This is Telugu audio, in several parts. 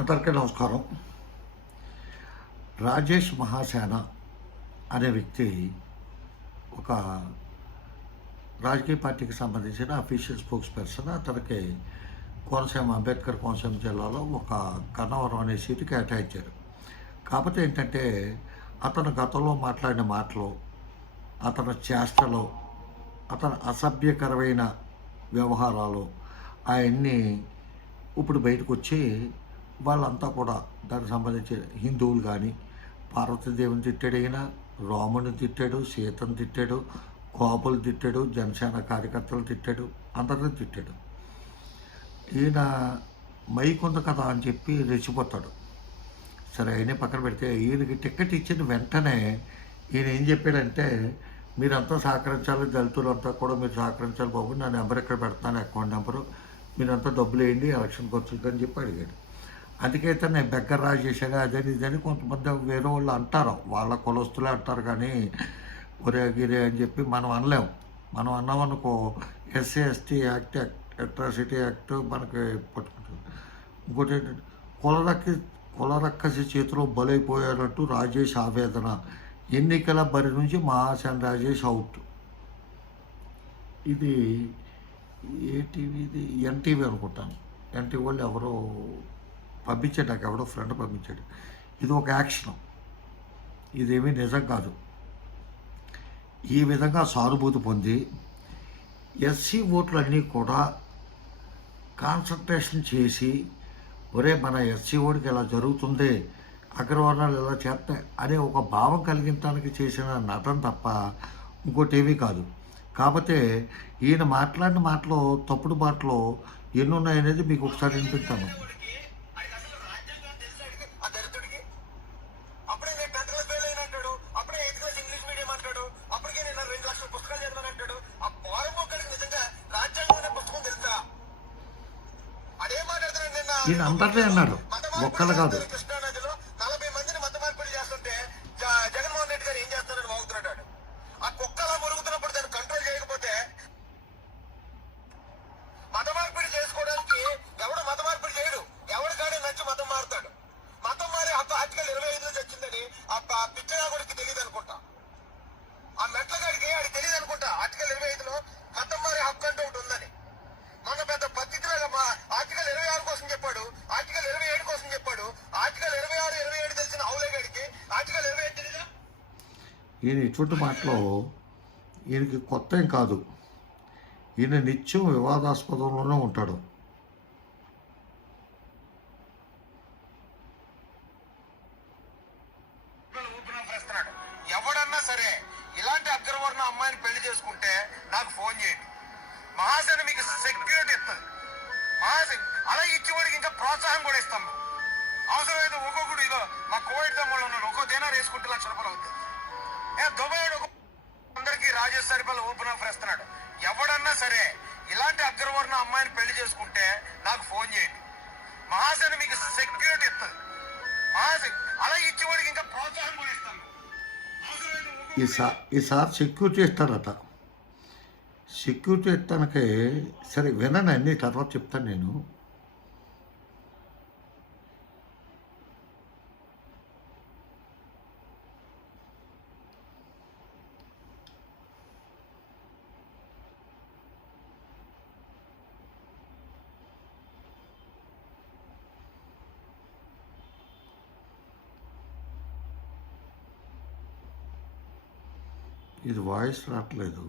అందరికీ నమస్కారం. రాజేష్ మహాసేన అనే వ్యక్తి ఒక రాజకీయ పార్టీకి సంబంధించిన అఫీషియల్ స్పోక్స్ పర్సన్. అతనికి కోనసీమ అంబేద్కర్ కోనసీమ జిల్లాలో ఒక కన్నవరం అనే సీటు కేటాయించారు కాకపోతే ఏంటంటే అతను గతంలో మాట్లాడిన మాటలు అతను చేష్టలు అతను అసభ్యకరమైన వ్యవహారాలు అవన్నీ ఇప్పుడు బయటకు వచ్చి వాళ్ళంతా కూడా దానికి సంబంధించి హిందువులు కానీ పార్వతీదేవిని తిట్టాడు ఈయన రాముని తిట్టాడు సీతను తిట్టాడు కోపలు తిట్టాడు జనసేన కార్యకర్తలు తిట్టాడు అందరిని తిట్టాడు. ఈయన మైకుంది కదా అని చెప్పి రెచ్చిపోతాడు. సరే ఆయనే పక్కన పెడితే ఈయనకి టికెట్ ఇచ్చిన వెంటనే ఈయన ఏం చెప్పాడంటే మీరంతా సహకరించాలి దళితులంతా కూడా మీరు సహకరించాలి బాబు నా నెంబర్ ఇక్కడ పెడతాను అకౌంట్ నెంబరు మీరంతా డబ్బులు వేయండి ఎలక్షన్ ఖర్చులు అని చెప్పి అడిగాడు. అందుకైతే నేను బెగ్గర రాజేశాను అదని ఇదని కొంతమంది వేరే వాళ్ళు అంటారు. వాళ్ళ కులస్తులే అంటారు కానీ ఒరే గిరే అని చెప్పి మనం అనలేము మనం అన్నామనుకో SC ST act atrocity act మనకి పట్టుకుంటుంది. ఇంకోటి ఏంటంటే కులరక్కి కులరక్కసి చేతిలో బలైపోయారంటూ రాజేష్ ఆవేదన. ఎన్నికల బరి నుంచి మహాసేన రాజేష్ అవుట్. ఇది ఏ ఇది ఎన్టీవీ అనుకుంటాను. ఎన్టీవీ వాళ్ళు ఎవరో పంపించాడు నాకు ఎవడో ఫ్రెండ్ పంపించాడు. ఇది ఒక యాక్షన్. ఇదేమీ నిజం కాదు. ఈ విధంగా సానుభూతి పొంది ఎస్సీ ఓట్లన్నీ కూడా కాన్సన్ట్రేషన్ చేసి ఒరే మన ఎస్సీ ఓడికి ఇలా జరుగుతుంది? అగ్రవర్ణాలు ఇలా చేస్తాయి? అనే ఒక భావం కలిగించడానికి చేసిన నటన తప్ప ఇంకోటి ఏమీ కాదు. కాకపోతే ఈయన మాట్లాడిన మాటలు తప్పుడు మాటలో ఎన్నున్నాయనేది మీకు ఒకసారి వినిపిస్తాను. ఈయన అందరినీ అన్నాడు. తెలియదు అనుకుంటా ఆ మెట్ల గాడికి ఆడికి తెలియదు అనుకుంటా ఆర్టికల్ ఇరవై ఐదులో మతం మారే హక్కు అంటూ ఒకటి ఉందని మన పెద్ద పద్ధతిలో మా ఆర్టికల్ ఇరవై ఆరు కోసం చెప్పాడు ఆర్టికల్ ఇరవై ఏడు కోసం చెప్పాడు ఆర్టికల్ ఇరవై ఆరు ఇరవై ఏడు తెలిసిన అవులే గడికి ఆర్టికల్ ఇరవై ఏడు తెలీదా ఈయన ఇటువంటి మాటలు ఈయనకి కొత్త ఏం కాదు. ఈయన నిత్యం వివాదాస్పదంలోనే ఉంటాడు. ఎవడన్నా సరే ఇలాంటి అగ్రవర్ణ అమ్మాయిని పెళ్ళి చేసుకుంటే నాకు ఫోన్ చేయండి. మహాసేన మీకు సెక్యూరిటీ ఇస్తుంది. మహాసేన అలా ఇచ్చేవాడికి ఇంకా ప్రోత్సాహం కూడా ఇస్తాం. అవసరమైతే ఒక్కొక్కడు ఇదో మా కోవిడ్ తమ్ముళ్ళు ఉన్నాడు ఒక్కో దినారు వేసుకుంటే లక్ష రూపాయలు అవుతుంది. ఏ దుబాయ్ అందరికీ రాజేష్ సరిపల్లి ఓపెన్ ఆఫర్ ఇస్తున్నాడు. ఎవడన్నా సరే ఇలాంటి అగ్రవర్ణ అమ్మాయిని పెళ్ళి చేసుకుంటే నాకు ఫోన్ చేయండి. మహాసేన మీకు సెక్యూరిటీ ఇస్తుంది. మహాసేన అలా ఇచ్చేవాడికి ఇంకా ప్రోత్సాహం కూడా ఇస్తాను. ఈసారి సెక్యూరిటీ ఇస్తారట. సెక్యూరిటీ ఇస్తానకే సరే వినండి అన్ని తర్వాత చెప్తాను నేను. ఇది వాయిస్ రావట్లేదు.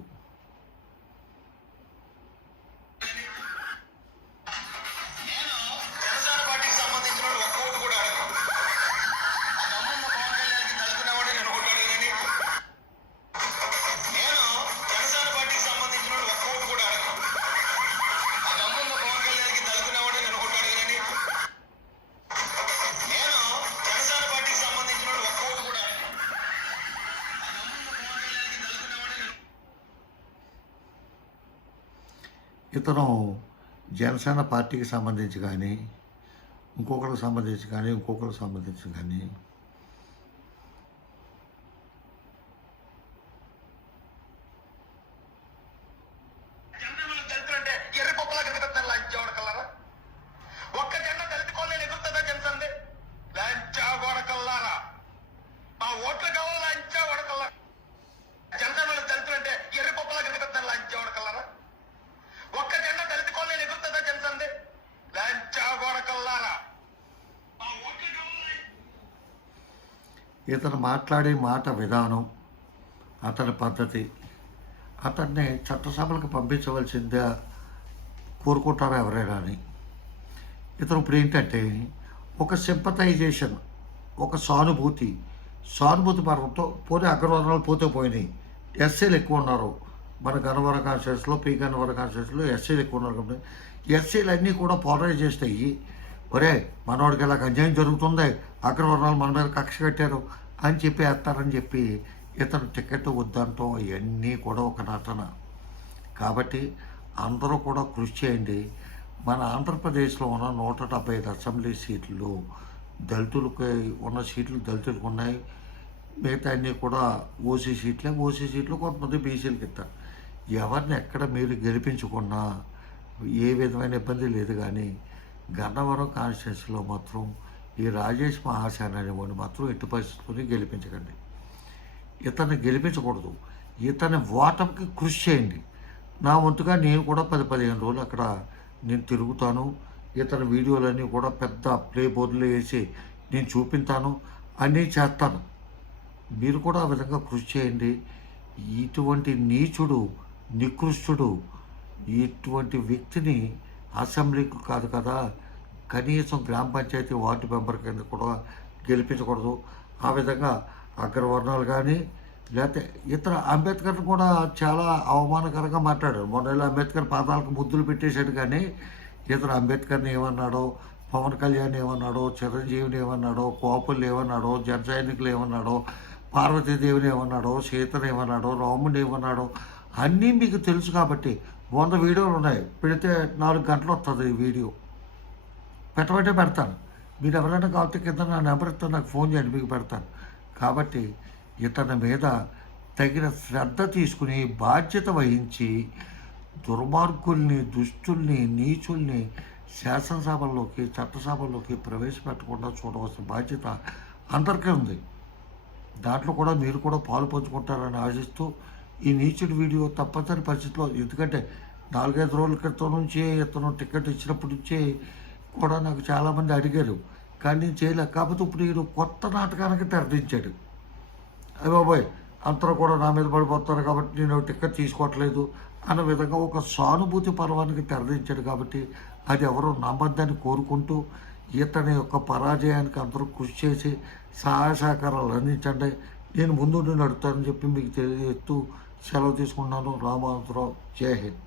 ఇతను జనసేన పార్టీకి సంబంధించి కానీ ఇంకొకరికి సంబంధించి కానీ ఇంకొకరికి సంబంధించి కానీ ఇతను మాట్లాడే మాట విధానం అతని పద్ధతి అతన్ని చట్టసభలకు పంపించవలసిందే కోరుకుంటారా ఎవరైనా అని. ఇతను ఇప్పుడు ఏంటంటే ఒక సింపతైజేషన్ ఒక సానుభూతి సానుభూతి పర్వంతో పోతే అగ్రవర్ణాలు పోతే పోయినాయి. ఎస్సీలు ఎక్కువ ఉన్నారు. మన గన్నవరం కాన్స్టిట్యూన్స్లో పీ గన్నవరం కాన్స్టిట్యూన్స్లో ఎస్సీలు ఎక్కువ ఉన్నారు కాబట్టి ఎస్సీలు అన్నీ కూడా పోలరైజ్ చేస్తాయి ఒరే మనోడికి ఇలా అన్యాయం జరుగుతుంది అగ్రవర్ణాలు మన మీద కక్ష కట్టారు అని చెప్పి వేస్తారని చెప్పి ఇతను టికెట్ వద్దంటాం ఇవన్నీ కూడా ఒక నటన. కాబట్టి అందరూ కూడా కృషి చేయండి. మన ఆంధ్రప్రదేశ్లో ఉన్న నూట డెబ్బై ఐదు అసెంబ్లీ సీట్లు దళితులకి ఉన్న సీట్లు దళితులకు ఉన్నాయి. మిగతా అన్నీ కూడా ఓసీ సీట్లే. ఓసీ సీట్లు కొంతమంది బీసీలకు ఇస్తారు. ఎవరిని ఎక్కడ మీరు గెలిపించుకున్నా ఏ విధమైన ఇబ్బంది లేదు కానీ గన్నవరం కాన్స్టిట్యూన్సీలో మాత్రం ఈ రాజేష్ మహాసేన అనేవాడిని మాత్రం ఎట్టి పరిస్థితుల్లోనే గెలిపించకండి. ఇతన్ని గెలిపించకూడదు. ఇతని ఓటమికి కృషి చేయండి. నా వంతుగా నేను కూడా పది పదిహేను రోజులు అక్కడ నేను తిరుగుతాను. ఇతని వీడియోలన్నీ కూడా పెద్ద ప్లే బోర్డులో వేసి నేను చూపించాను అన్నీ చేస్తాను. మీరు కూడా ఆ విధంగా కృషి చేయండి. ఇటువంటి నీచుడు నికృష్టుడు ఇటువంటి వ్యక్తిని అసెంబ్లీకి కాదు కదా కనీసం గ్రామ పంచాయతీ వార్డు మెంబర్ కింద కూడా గెలిపించకూడదు. ఆ విధంగా అగ్రవర్ణాలు కానీ లేకపోతే ఇతర అంబేద్కర్ కూడా చాలా అవమానకరంగా మాట్లాడారు. మొన్న అంబేద్కర్ పాదాలకు ముద్దులు పెట్టేశాడు కానీ ఇతర అంబేద్కర్ని ఏమన్నాడో పవన్ కళ్యాణ్ ఏమన్నాడో చిరంజీవిని ఏమన్నాడో కోపులు ఏమన్నాడో జన సైనికులు ఏమన్నాడో పార్వతీదేవిని ఏమన్నాడో సీతను ఏమన్నాడో రాముని ఏమన్నాడో అన్నీ మీకు తెలుసు కాబట్టి వంద వీడియోలు ఉన్నాయి. పెడితే నాలుగు గంటలు వస్తుంది ఈ వీడియో. పెట్టబట్టే పెడతాను. మీరు ఎవరైనా కావాలంటే కింద నా నెంబర్ ఇస్తే నాకు ఫోన్ చేయండి మీకు పెడతాను. కాబట్టి ఇతని మీద తగిన శ్రద్ధ తీసుకుని బాధ్యత వహించి దుర్మార్గుల్ని దుష్టుల్ని నీచుల్ని శాసనసభల్లోకి చట్టసభల్లోకి ప్రవేశపెట్టకుండా చూడవలసిన బాధ్యత అందరికీ ఉంది. దాంట్లో కూడా మీరు కూడా పాలు పంచుకుంటారని ఆశిస్తూ ఈ నీచుడు వీడియో తప్పనిసరి పరిస్థితిలో ఎందుకంటే నాలుగైదు రోజుల క్రితం నుంచే ఇతను టికెట్ ఇచ్చినప్పటి నుంచే కూడా నాకు చాలామంది అడిగారు. కానీ నేను చేయలేక కాకపోతే ఇప్పుడు ఈయన కొత్త నాటకానికి తెరదించాడు. అవి బాబాయ్ అందరూ కూడా నా మీద పడిపోతారు కాబట్టి నేను టికెట్ తీసుకోవట్లేదు అన్న విధంగా ఒక సానుభూతి పర్వానికి తెరదించాడు కాబట్టి అది ఎవరో నమ్మద్దని కోరుకుంటూ ఇతని యొక్క పరాజయానికి అందరూ కృషి చేసి సహాయ సహకారాలు అందించండి. నేను ముందు నడుతానని చెప్పి మీకు తెలియజేస్తూ సెలవు తీసుకున్నాను రామానంతరావు జై హింద్.